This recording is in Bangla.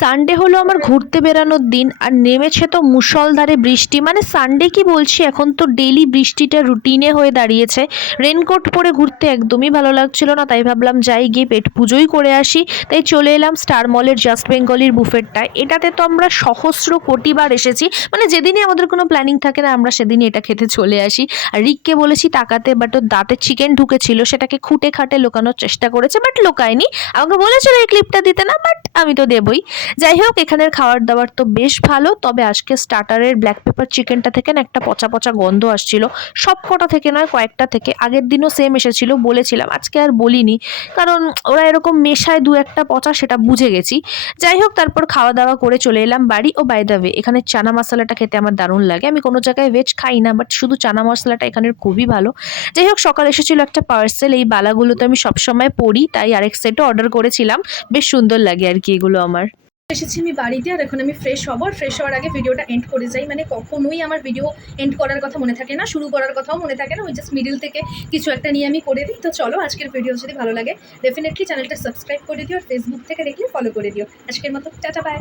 সানডে হলো আমার ঘুরতে বেরানোর দিন, আর নেমেছে তো মুষলধারে বৃষ্টি। মানে সানডে কি বলছি, এখন তো ডেলি বৃষ্টিটা রুটিনে হয়ে দাঁড়িয়েছে। রেনকোট পরে ঘুরতে একদমই ভালো লাগছিল না, তাই ভাবলাম যাই গিয়ে পেট পুজোই করে আসি। তাই চলে এলাম স্টার মলের জাস্ট বেঙ্গলির বুফেটটায়। এটাতে তো আমরা সহস্র কোটিবার এসেছি, মানে যেদিনই আমাদের কোনো প্ল্যানিং থাকে না আমরা সেদিনই এটা খেতে চলে আসি। আর রিককে বলেছি তাকাতে, বাট ওর দাঁতে চিকেন ঢুকেছিল, সেটাকে খুঁটে খাটে লোকানোর চেষ্টা করেছে, বাট লোকায়নি। আমাকে বলেছিল এই ক্লিপটা দিতে না, বাট আমি তো দেবই। যাই হোক, এখানের খাবার দাবার তো বেশ ভালো, তবে আজকে স্টার্টারের ব্ল্যাক পেপার চিকেনটা থেকে না একটা পচা পচা গন্ধ আসছিল। সব কটা থেকে নয়, কয়েকটা থেকে। আগের দিনও সেম এসেছিল, বলেছিলাম, আজকে আর বলিনি, কারণ ওরা এরকম মেশায় দু একটা পচা, সেটা বুঝে গেছি। যাই হোক, তারপর খাওয়া দাওয়া করে চলে এলাম বাড়ি। ও বাই দ্য ওয়ে, এখানে চানা মশলাটা খেতে আমার দারুণ লাগে। আমি কোনো জায়গায় ভেজ খাই না, বাট শুধু চানা মশলাটা এখানের খুবই ভালো। যাই হোক, সকাল এসেছিল একটা পার্সেল। এই বালাগুলো তো আমি সবসময় পরি, তাই আরেক সেটও অর্ডার করেছিলাম। বেশ সুন্দর লাগে আর কি এগুলো আমার। এসেছি আমি বাড়িতে, আর এখন আমি ফ্রেশ হব। আর ফ্রেশ হওয়ার আগে ভিডিওটা এন্ড করে যাই। মানে কখনোই আমার ভিডিও এন্ড করার কথা মনে থাকে না, শুরু করার কথাও মনে থাকে না, ওই জাস্ট মিডিল থেকে কিছু একটা নিয়ে আমি করে দিই। তো চলো, আজকের ভিডিও যদি ভালো লাগে ডেফিনেটলি চ্যানেলটা সাবস্ক্রাইব করে দিও, আর ফেসবুক থেকে দেখলে ফলো করে দিও। আজকের মতো টাটা, বাই।